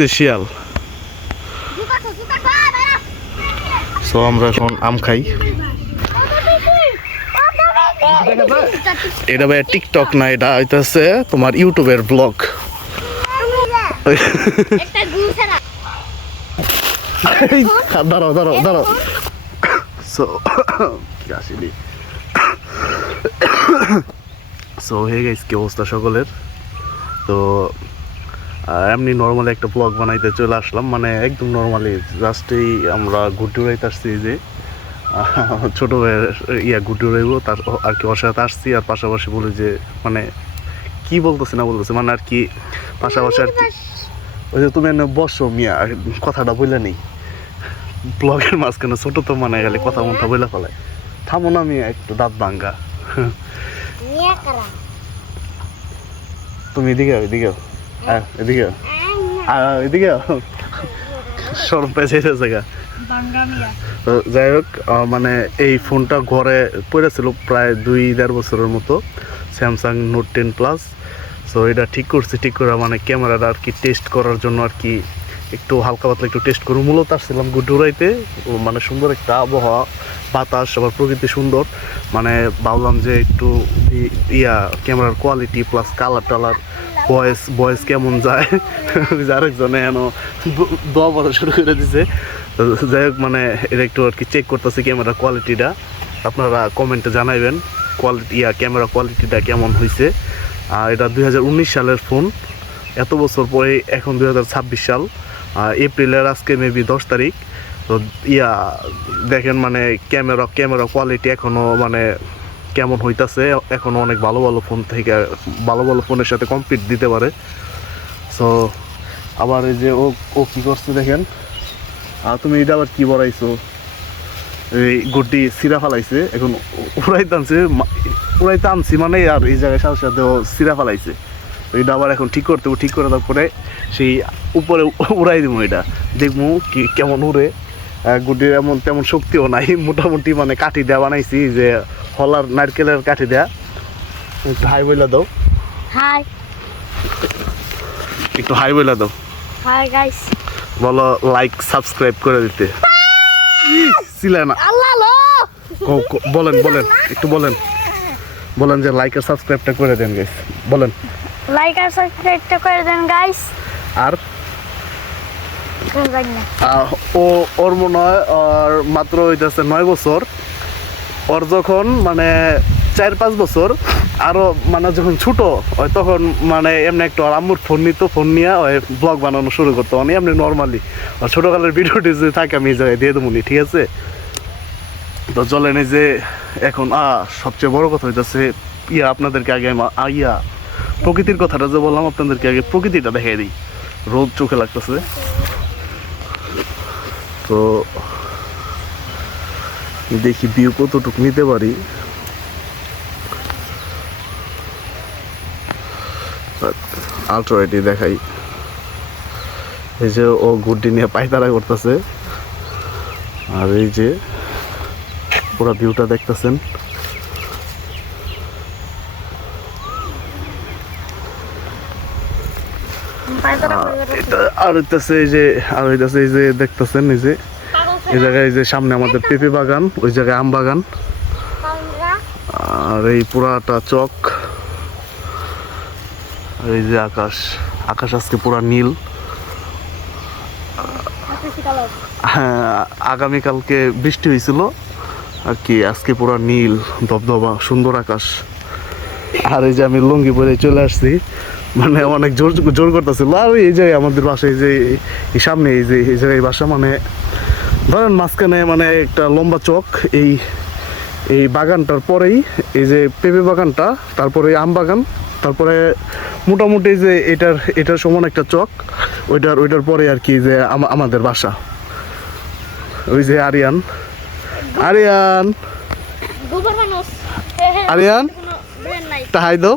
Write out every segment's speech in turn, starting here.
যে শিয়াল। সো আমরা এখন আম খাই। এটা ভাই টিকটক না, এটা হইতেছে তোমার ইউটিউবের ব্লগ। দাঁড়াও দাঁড়াও দাঁড়াও। সো কি আসেনি। সো হে গাইস, কি অবস্থা সকলের? তো এমনি নর্মালি একটা ব্লগ বানাইতে চলে আসলাম, মানে একদম নর্মালি জাস্টই আমরা ঘুরতে উড়াইতে আসছি। যে ছোটো ভাইয়ের ঘুরতে উড়াইবো তার আর কি, ওর সাথে আসছি। আর পাশাপাশি বলি যে মানে কি বলতেছে না বলতেছে মানে আর কি, পাশাপাশি আর কি ওই যে তুমি এনে বসো মিয়া, কথাটা বললে নেই ব্লগের মাঝখানে ছোটো তো মানে গেলে কথা মনটা বলে ফেলায়। থামো না মিয়া, একটু দাঁত ভাঙ্গা। তুমি এদিকে এদিকে এদিকে এদিকে সরম পেয়েছে জায়গা। তো যাই হোক, মানে এই ফোনটা ঘরে পড়েছিল প্রায় 2-1.5 বছরের মতো, স্যামসাং নোট 10 প্লাস। সো এটা ঠিক করছি, ঠিক করে মানে ক্যামেরাটা আর কি টেস্ট করার জন্য আর কি একটু হালকা পাতলা একটু টেস্ট করবো। মূলত আসছিলাম গুডুরাইতে, মানে সুন্দর একটা আবহাওয়া, বাতাস, আবার প্রকৃতি সুন্দর, মানে ভাবলাম যে একটু ক্যামেরার কোয়ালিটি প্লাস কালার টালার ভয়েস কেমন যায়। আরেকজনে এন দোয়া পড়া শুরু করে দিছে। যাই হোক, মানে এটা একটু আর কি চেক করতেছি ক্যামেরা কোয়ালিটিটা। আপনারা কমেন্টে জানাইবেন ক্যামেরা কোয়ালিটিটা কেমন হয়েছে। আর এটা 2019 সালের ফোন, এত বছর পরে এখন 2026 সাল, এপ্রিলের আজকে মেবি 10 তারিখ। তো দেখেন মানে ক্যামেরা কোয়ালিটি এখনও মানে কেমন হইতাছে, এখনও অনেক ভালো ভালো ফোন থেকে ভালো ভালো ফোনের সাথে কম্পিট দিতে পারে। সো আবার এই যে ও কী করছে দেখেন। তুমি এটা আবার কী বড়াইছো, এই গুড্ডি সিরা ফালাইছে, এখন উড়াইতে আনছি মানে আর এই জায়গায় সাথে সাথে ও সিরা ফালাইছে। এটা আবার এখন ঠিক করে তারপরে সেই উপরে উড়াই দেবো। এটা দেখবো কি কেমন উড়ে। গুটির এমন তেমন শক্তিও নাই, মোটামুটি মানে কাঠি দেওয়া বানাইছি, যে হলার নারকেলের কাঠি দেয়া। একটু হাই বইলা দাও, হাই একটু হাই বইলা দাও, হাই গাইস, বলো লাইক সাবস্ক্রাইব করে দিতে। ছিল না, বলেন একটু বলেন যে লাইক আর সাবস্ক্রাইবটা করে দেন গাইস, বলেন লাইক আর সাবস্ক্রাইবটা করে দেন গাইস। আর ওর মনে হয় আর মাত্র হইতেছে 9 বছর। ওর যখন মানে 4-5 বছর আরো মানে যখন ছোট হয়, তখন মানে এমনি একটু আম্মুর ফোন নিত, ফোন নিয়ে ওই ব্লগ বানানো শুরু করতো, মানে এমনি নর্মালি। আর ছোটোকালের ভিডিওটি যে থাকে আমি এই জায়গায় দিয়ে দেবো, ঠিক আছে? তো চলেন, এই যে এখন সবচেয়ে বড় কথা হইতেছে আপনাদেরকে আগে প্রকৃতির কথাটা যে বললাম, আপনাদেরকে আগে প্রকৃতিটা দেখাই দিই। রোদ চোখে লাগতেছে, তো দেখি ভিউ কতটুকু নিতে পারি। আলট্রাওয়াইডে দেখাই। এই যে ও গুড্ডি নিয়ে পায়তারা করতেছে, আর এই যে পুরো ভিউটা দেখতেছেন। আর হইতেছে এই যে দেখতেছেন, এই জায়গায় এই যে সামনে আমাদের পেঁপে বাগান, ওই জায়গায় আম বাগান, আর এই পুরাটা চক। এই যে আকাশ আজকে পুরা নীল। হ্যাঁ, আগামীকালকে বৃষ্টি হয়েছিল আর কি, আজকে পুরা নীল ধবধবা সুন্দর আকাশ। আর এই যে আমি লুঙ্গি পরে চলে আসছি, মানে অনেক জোর করতেছিল। আর এই যে আমাদের বাসায় যে সামনে এই জায়গায় বাসা, মানে ধরেন মাঝখানে মানে একটা লম্বা চক। এই বাগানটার পরেই এই যে পেঁপে বাগানটা, তারপরে আম বাগান, তারপরে মোটামুটি যে এটার সমান একটা চক, ওইটার পরে আর কি যে আমাদের বাসা। ওই যে আরিয়ান তাহাই দাও।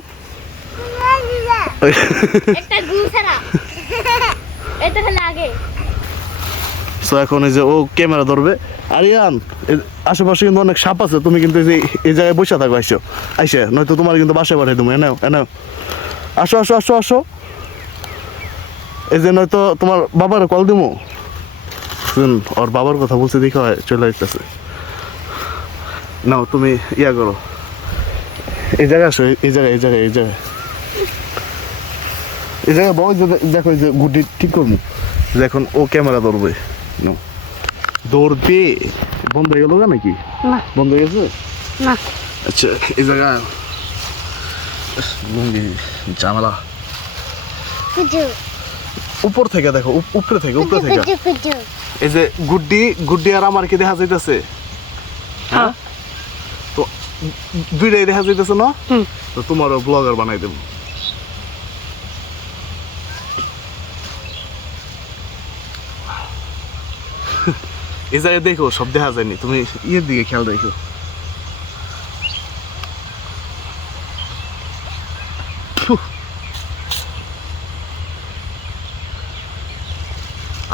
এখন এই যে ও ক্যামেরা ধরবে। আরিয়ান, আশেপাশে কিন্তু অনেক সাপ আছে, তুমি কিন্তু এই জায়গায় বসে থাকো, আইসে নয়তো তোমার কিন্তু বাসায় পাঠাই দেবো। এনাও আসো। এই জন্য তো তোমার বাবার কল দিমু শুন, ওর বাবার কথা বলছে দেখে হয় চলে আসতেছে। নাও তুমি ইয়া করো, এই জায়গায় আসো, এই জায়গায় এই জায়গায় এই জায়গায় এই জায়গায় বই দেখো, এই যে গুড্ডি ঠিক করবো, এখন ও ক্যামেরা ধরবে। নাও দৌড়বে, বন্ধ হয়ে গেল নাকি? না বন্ধ হয়ে গেছে? না আচ্ছা এই জায়গায় লুঙ্গি ঝামেলা। উপর থেকে দেখো, উপরে থেকে উপরে থেকে এই যে গুড্ডি আর আমার কি দেখা যাইতেছে? হ্যাঁ তো দুইটাই দেখা যাইতেছে না? তো তোমারও ব্লগার বানাই দেবো। এই জায়গায় দেখো সব দেখা যায়নি, তুমি ইয়ের দিকে খেয়াল রেখো।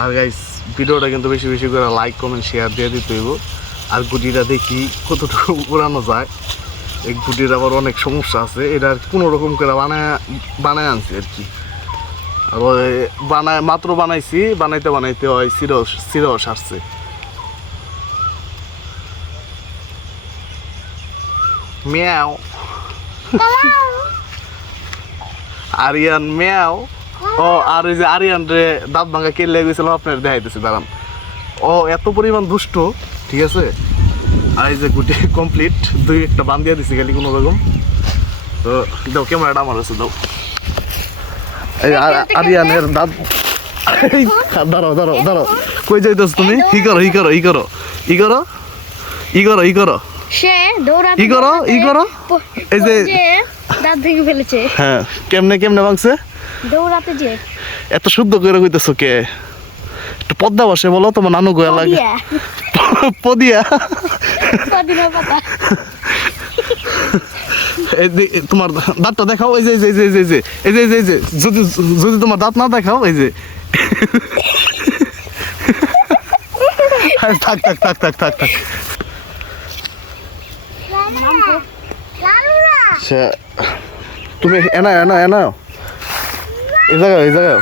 আর গাইস ভিডিওটা কিন্তু বেশি বেশি করে লাইক কমেন্ট শেয়ার দিয়ে দিতে হইব। আর গুটিটা দেখি কতটুকু উড়ানো যায়। এই গুটির আবার অনেক সমস্যা আছে, এটা কোনো রকম করে বানায় আনছি আর কি। আর ওই মাত্র বানাইছি, বানাইতে বানাইতে ওই চিরও সারছে। মিয়াও আরিয়ান মিয়াও। ও আর ওই যে আরিয়ান রে দাঁত ভাঙা কেলে গেছিল, আপনার দেখাইতেছে দাঁড়ান। ও এত পরিমাণ দুষ্ট, ঠিক আছে। আর এই যে গুটি কমপ্লিট, দুই একটা বান দিয়ে দিছি খালি কোনো রকম। তো দাও ক্যামেরাটা আমার আছে, দাও। এই আরিয়ানের দাঁত, দাঁড়াও দাঁড়াও দাঁড়াও, কই যাইতেছ তুমি? ই করো ই করো ই করো ই করো ই করো ই করো সে দৌড়াতে ই করো ই করো। এই যে দাঁত ভেঙে ফেলেছে। হ্যাঁ কেমনে কেমনে ভাঙছে? দৌড়াতে যে এত শুদ্ধ করে কইতেছো কে? একটু পদ্মা বসে বলো, তোমার নানু গোয়া লাগে। পদিয়া পদিনা পাতা। তোমার দাঁতটা দেখাও, এই যে এই যে এই যে এই যে এই যে এই যে যদি যদি তোমার দাঁত না দেখাও, এই যে থাক থাক থাক থাক থাক থাক। তুমি এনা এনা এনা এই জায়গা এই জায়গা।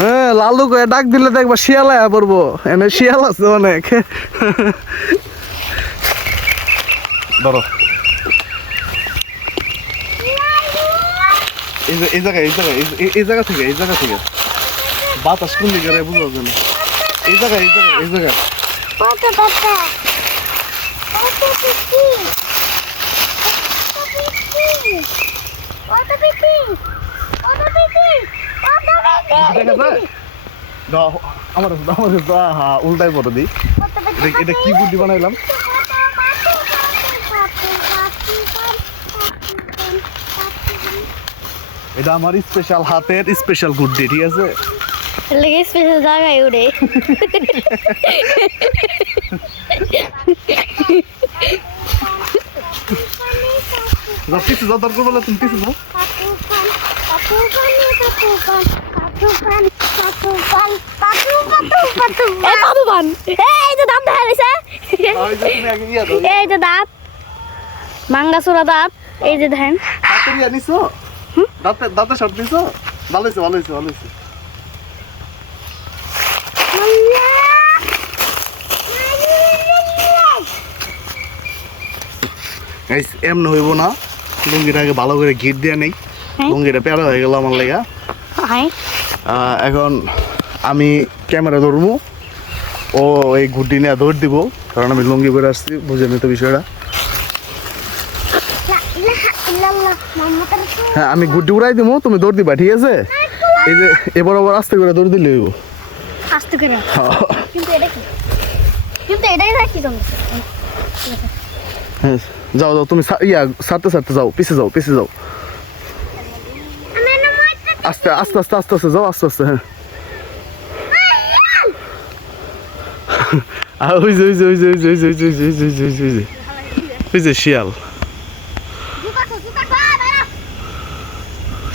হ্যাঁ লালু করে ডাক দিলে দেখবা শিয়াল আয়া পড়বো, এনে শিয়াল আছে অনেক। ধরো এই জায়গা এই জায়গা এই জায়গা থেকে এই জায়গা থেকে বাতাস কোন দিকে রে বুঝলো না। এই জায়গা এই জায়গা এই জায়গা আমার উল্টাই পরে দিই। এটা কি বুদ্ধি বানাইলাম? এটা আমার স্পেশাল হাতের স্পেশাল গুড্ডি, ঠিক আছে। লেগে স্পেশাল জায়গায় উড়ে। পিছু যাও, দরকার বলে তুমি পিছু যাও। এই যে দাঁত দেখা গেছে, এই যে দাঁত মাঙ্গাসুরা দাঁত, এই যে ধান নিছো দাঁতে শর্ট নিছো। ভালো হয়েছে ভালো হয়েছে ভালো হয়েছে। এমন হইব না, লুঙ্গিটাকে ভালো করে ঘিট দিয়ে নেই। লুঙ্গিটা প্যারা হয়ে গেল আমার লেগা। এখন আমি ক্যামেরা ধরবো, ও এই গুড্ডি নিয়ে দৌড় দিব, কারণ আমি লুঙ্গি পরে আসছি, বুঝে নিতে বিষয়টা। হ্যাঁ আমি গুড্ডি উড়াই দিব, তুমি দৌড় দিবা, ঠিক আছে। এই যে এবার আবার আস্তে করে দৌড় দিলে হইব। আস্তে করে। কিন্তু এটা কি? কিন্তু এটাই রাখি তোমরা। হ্যাঁ যাও যাও, তুমি সারতে সারতে যাও, পিছে যাও পিছে যাও, আস্তে আস্তে আস্তে আস্তে আস্তে যাও, আস্তে আস্তে। হ্যাঁ আর ওই যে ওই যে ওই যে ওই যে ওই যে ওই যে ওই যে ওই যে ওই যে ওই যে শিয়াল।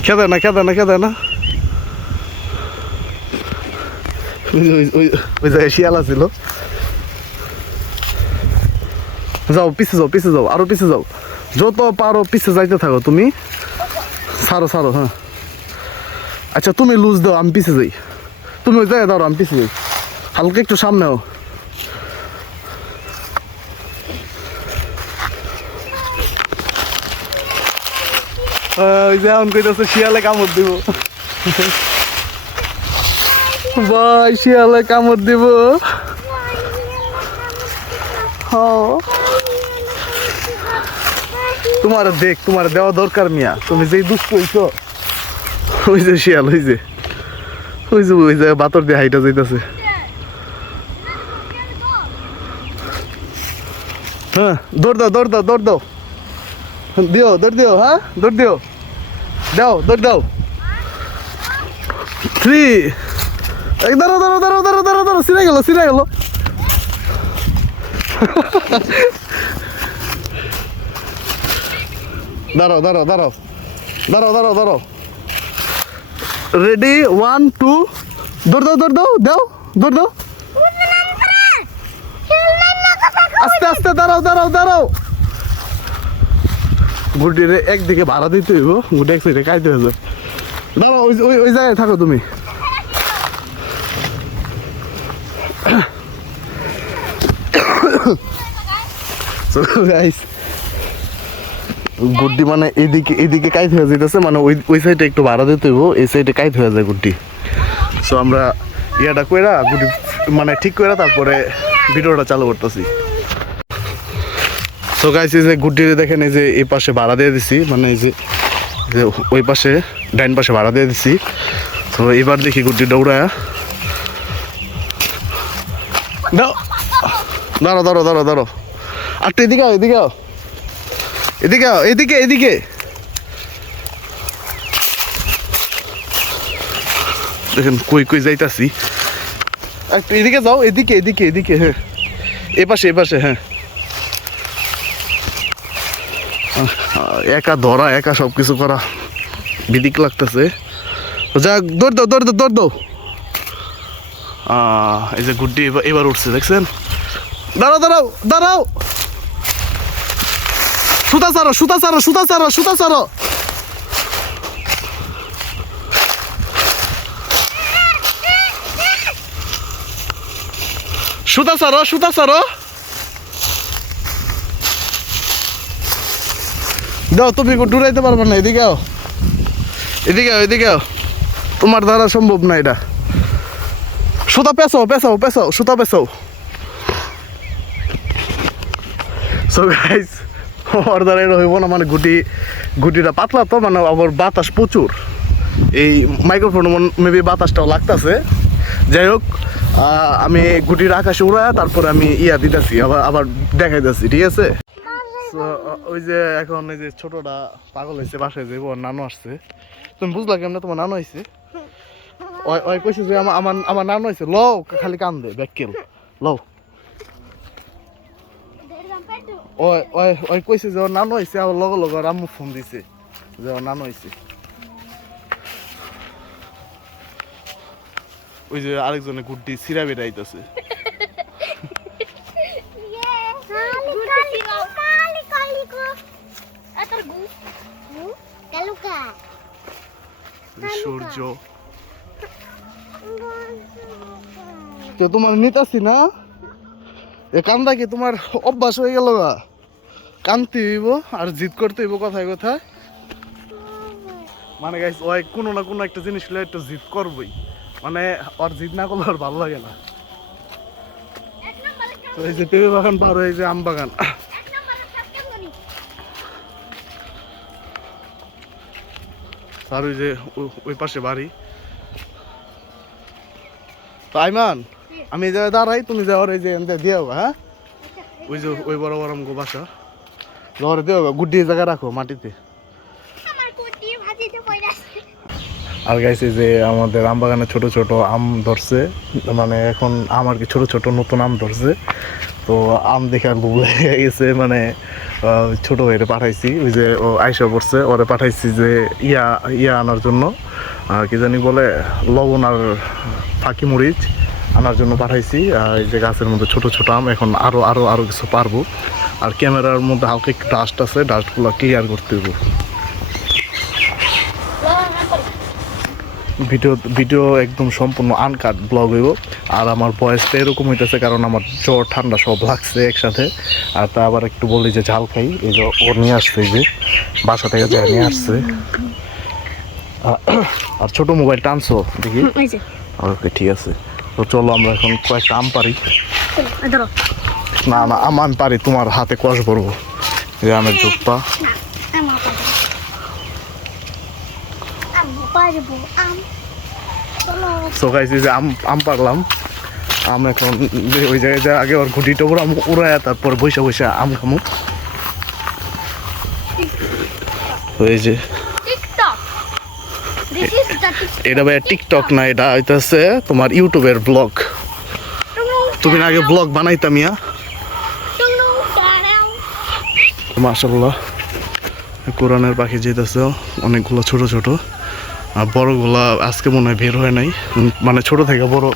খেদে না খেদে না খেদে না, ওই জায়গায় শিয়াল আছিল। যাও পিছে যাও পিছে যাও, আরো পিছে যাও, যত পারো পিছে যাইতে থাকো তুমি। সারো সারো, হ্যাঁ আচ্ছা তুমি লুজ দাও, আমি পিছে যাই। তুমি ওই জায়গায় দাও, আমি পিছে যাই। হালকা একটু সামনেও। ওই যে এখন কইতাছে শিয়ালে কামড় দিব। ভাই শিয়ালে কামড় দিব। তোমার দেখ, তোমার দেওয়া দরকার মিয়া, তুমি যেই দুষ্ট হইছো। ওই যে শিয়াল, ওই যে ওই যে বাতর দিয়ে হাইটা যাইতাছে। হ্যাঁ দৌড় দাও, দৌড় দাও, দৌড় দাও, দিও, দৌড় দিও। হ্যাঁ দৌড় দিও, দাও, দৌড় দাও। 3 দাঁড়াও দাঁড়াও দাঁড়াও দাঁড়াও দাঁড়াও দাঁড়াও, সিরে গেল, সিরে গেল। দাঁড়াও দাঁড়াও দাঁড়াও দাঁড়াও দাঁড়াও দাঁড়াও। রেডি 1 2 দৌড় দাও, দৌড় দাও, দাও, দৌড় দাও। আস্তে আস্তে, দাঁড়াও দাঁড়াও দাঁড়াও। গুটিরে একদিকে ভাড়া দিতে হইব, গুটি এক সাইডে কাইতে হয়েছে। দাঁড়াও, ওই ওই ওই জায়গায় থাকো তুমি। গুড্ডি মানে এদিকে এদিকে কাইত হয়ে যেতেছে, মানে ওই সাইডে একটু ভাড়া দিতে হইব, এই সাইডে কাইত হয়ে যায় গুড্ডি। সো আমরা ইয়াটা কইরা গুড্ডি মানে ঠিক কইরা তারপরে ভিডিওটা চালু করতেছি। সো গাইস এই যে গুড্ডিরে দেখেন, এই যে এই পাশে ভাড়া দিয়ে দিছি, মানে এই যে ওই পাশে ডাইন পাশে ভাড়া দিয়ে দিছি। তো এবার দেখি গুড্ডি দৌড়ায়া। দাঁড়ো দাঁড়ো দাঁড়ো দাঁড়ো, আর তো এদিকে এদিকে এদিকে এদিকে এদিকে। দেখেন কই কই যাইতাছি, একটু এদিকে যাও, এদিকে এদিকে এদিকে। হ্যাঁ এপাশে এপাশে। হ্যাঁ একা ধরা, একা সব কিছু করা বিদিক লাগতেছে। যাক দৌড় দাও, দৌড় দাও, দৌড় দাও। এই যে গুড্ডি এবার উঠছে, দেখছেন। দাঁড়াও দাঁড়াও দাঁড়াও, সুতা ছাড়ো, সুতা ছাড়ো, সুতা ছাড়ো, সুতা ছাড়ো। সুতা ছাড়ো, সুতা ছাড়ো। দাও, তুমি ডুরাইতে পারবে না। এদিকে আও, এদিকে আও, এদিকে আও। তোমার দ্বারা সম্ভব না এটা। সুতা পেছাও, পেছাও, পেছাও, সুতা পেছাও। সো গাইস ওর দ্বারা এটা হইব না, মানে গুটিটা পাতলা তো, মানে আবার বাতাস প্রচুর। এই মাইক্রোফোন মেবি বাতাসটাও লাগতেছে। যাই হোক, আমি গুটির আকাশে উড়ায় তারপরে আমি ইয়া দিতেছি, আবার দেখাইতেছি, ঠিক আছে। ওই যে এখন এই যে ছোটটা পাগল হয়েছে, বাসায় যাবো, ওর নানু আসছে। তুমি বুঝলা কেমন তোমার নানু হয়েছে? ওই কইছে যে আমার নানু হয়েছে, লও, খালি কান দে ব্যাকেল লও। ওই কইছে যে ওর নানু হয়েছে, আবার লগে লগে ওর আম্মু ফোন দিছে যে ওর নানু হয়েছে। ওই যে আরেকজনে গুড্ডি সিরা বেড়াইতেছে। সূর্য তোমার নিতাছি না, এ কান্দা কি তোমার অভ্যাস হয়ে গেল? কানতে হইব আর জিদ করতে হইব কথায় কথায়। মানে গাইস ওই কোনো না কোনো একটা জিনিস হলে একটু জিদ করবই, মানে ওর জিদ না করলে ওর ভালো লাগে না। তো এই যে পেঁপে বাগান পার হয়ে, এই যে আম বাগান। আর ওই যে ওই পাশে বাড়ি। তো আইমান, আমি যে দাঁড়াই, তুমি যাওয়ার এই যে দিয়ে হোক। হ্যাঁ ওই যে ওই বড় বড় আমগো বাসা, ঘরে দিয়ে হোক, গুড্ডি জায়গা রাখো মাটিতে। আর গাইছে যে আমাদের আম বাগানে ছোট ছোট আম ধরছে, মানে এখন আম আর কি ছোট ছোট নতুন আম ধরছে। তো আম দেখে আর ভুল হয়ে গেছে, মানে ছোট ভাইরে পাঠাইছি, ওই যে ও আইসা পড়ছে, ওরে পাঠাইছি যে ইয়া আনার জন্য, কি জানি বলে, লবণ আর ফাঁকি মরিচ আনার জন্য পাঠাইছি। আর এই যে গাছের মধ্যে ছোট ছোট আম, এখন আরো কিছু পারবো। আর ক্যামেরার মধ্যে হালকা একটু ডাস্ট আছে, ডাস্টগুলো ক্লিয়ার করতে হবে। ভিডিও একদম সম্পূর্ণ আনকাট ব্লগ হইব। আর আমার বয়সটা এরকম হইতেছে কারণ আমার জ্বর ঠান্ডা সব লাগছে একসাথে। আর তা আবার একটু বলি যে ঝাল খাই, এই যে ও নিয়ে আসছে, এই যে বাসা থেকে যা নিয়ে আসছে। আর ছোট মোবাইল টানছো দেখি? ওকে ঠিক আছে। তো চলো আমরা এখন কয়েকটা আম পারি। না না আম আমি পারি, তোমার হাতে কষ ভরবো। এই আমের চোপা। সো গাইস এই যে আম পারলাম। আম এখন ওই জায়গায় যা আগে ওর ঘুটিটা উড়ায় তারপর বৈশা বৈশা আম খামু। এই যে এটা ভাই টিকটক না, এটা হইতেছে তোমার ইউটিউবের ব্লগ। তুমি আগে ব্লগ বানাইতাম ইয়া। মাশাআল্লাহ কোরআনের পাখি যেতেছে অনেকগুলো ছোট ছোট, আর বড়গুলা আজকে মনে হয় বের হয় নাই, মানে ছোট থেকে বড়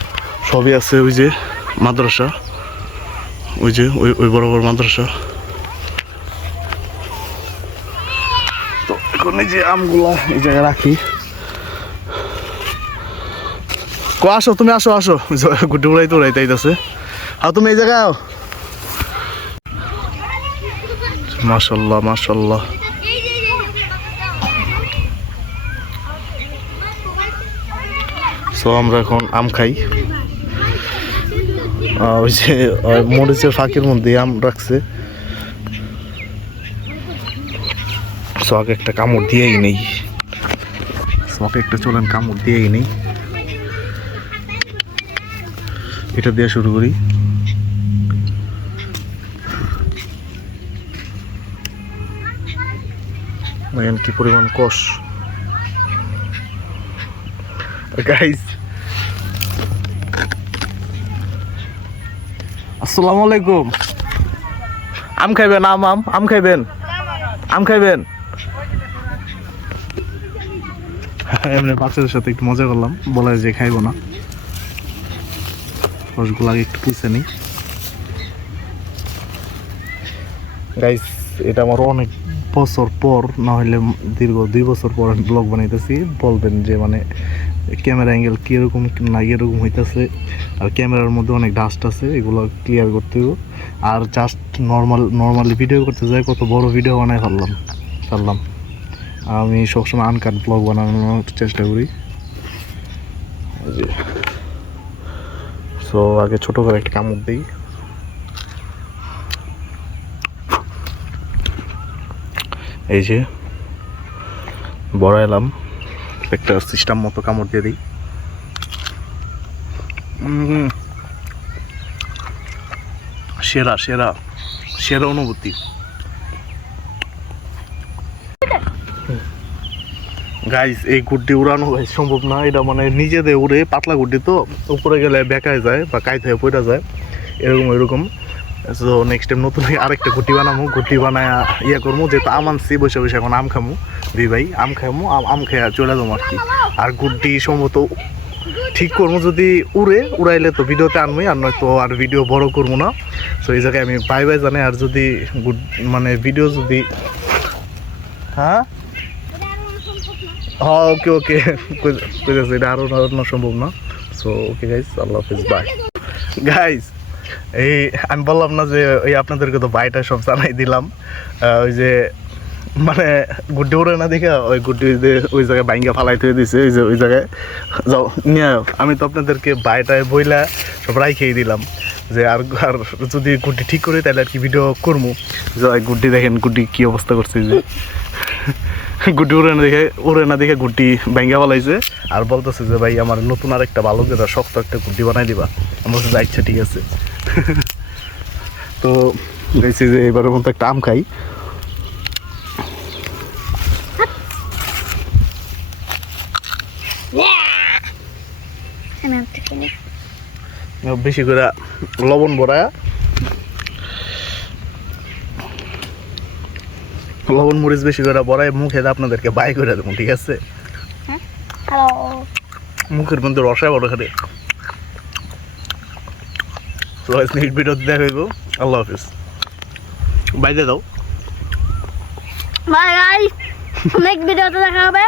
সবই আছে। ওই যে মাদ্রাসা, ওই যে ওই বড় বড় মাদ্রাসা। তো এখন এই যে আমগুলা এই জায়গায় রাখি। আসো তুমি, আসো আসো, গুড্ডি উড়াই তো উড়াইতে আইতাছে। আর তুমি এই জায়গায় আও। মাশাআল্লাহ মাশাআল্লাহ। সো আমরা এখন আম খাই। ওই যে মরিচের ফাঁকের মধ্যে আম রাখছে। সো আগে একটা কামড় দিয়েই নেই, আগে একটা চলেন কামড় দিয়েই নেই। এটা দিয়ে শুরু করি। দেখেন কি পরিমাণ কষ। গাইস আসসালামু আলাইকুম। আম খাইবেন? আম খাইবেন? আম খাইবেন? এমনি বাচ্চাদের সাথে একটু মজা করলাম, বলা যে খাইবো না। রসগুলো আগে একটু পুষে নিই। গাইস এটা আমার অনেক বছর পর, না হলে দীর্ঘ 2 বছর পর আমি ব্লগ বানাইতেছি। বলবেন যে মানে ক্যামেরা অ্যাঙ্গেল কীরকম না এরকম হইতেছে, আর ক্যামেরার মধ্যে অনেক ডাস্ট আছে, এগুলো ক্লিয়ার করতে হবে। আর জাস্ট নর্মালি ভিডিও করতে যাই কত বড় ভিডিও বানাই পারলাম। আমি সবসময় আনকাট ব্লগ বানানোর চেষ্টা করি। সো আগে ছোট করে একটা কামড় দিই। এই যে বড় এলাম, একটা সিস্টেম মতো কামড় দিয়ে দিই। সেরা সেরা সেরা অনুভূতি। গাইস এই গুড্ডি উড়ানো সম্ভব না, এটা মানে নিজেদের উড়ে, পাতলা গুড্ডি তো উপরে গেলে বেঁকায় যায় বা কাইতে হয়ে পড়ে যায়, এরকম। তো নেক্সট টাইম নতুন আরেকটা গুটি বানাবো, গুটি বানায় ইয়ে করবো। যেহেতু আম আনছি বসে বসে এখন আম খামু, দুই ভাই আম খামু, আম খেয়ে চলে যাবো আর কি। আর গুড্ডি সম্ভবত ঠিক করবো, যদি উড়াইলে তো ভিডিওতে আনবোই, আর নয়তো আর ভিডিও বড় করবো না। তো এই জায়গায় আমি বাই জানাই। আর যদি মানে ভিডিও যদি হ্যাঁ ওকে কইতেছে এটা আরও সম্ভব না। সো ওকে গাইস, আল্লাহ হাফিজ, বাই গাইস। এই আমি বললাম না যে ওই আপনাদেরকে তো বাইটা সব জানাই দিলাম। ওই যে মানে গুড্ডি উড়ে না দেখে ওই গুড্ডি ওই জায়গায় বাইঙ্গা ফালাইতে হয়ে দিছে, ওই যে ওই জায়গায় যাও নিয়ে। আমি তো আপনাদেরকে বাইটায় বইলা সব রাইখেই দিলাম যে আর যদি গুড্ডি ঠিক করি তাহলে আর কি ভিডিও করবো। যে গুড্ডি দেখেন গুড্ডি কী অবস্থা করছে, যে গুড্ডি উড়ে না দেখে গুড্ডি বাইঙ্গা ফালাইছে। আর বলতেছে যে ভাই আমার নতুন আরেকটা ভালো যেটা শক্ত একটা গুড্ডি বানাই দিবা। আমি বলছি যে আচ্ছা ঠিক আছে। তো গেছি যে এবারের মতো একটা আম খাই। বেশি করে লবণ ভরা, লবণ মরিচ বেশি করে ভরায় মুখে আপনাদেরকে বাই করে দেবো, ঠিক আছে? মুখের মধ্যে রসায় বড় খালি। তো নেক্সট ভিডিওতে দেখা হইব। আল্লাহ হাফিজ, বাইরে দাও। বাই গাইস, নেক্সট ভিডিওতে দেখা হবে।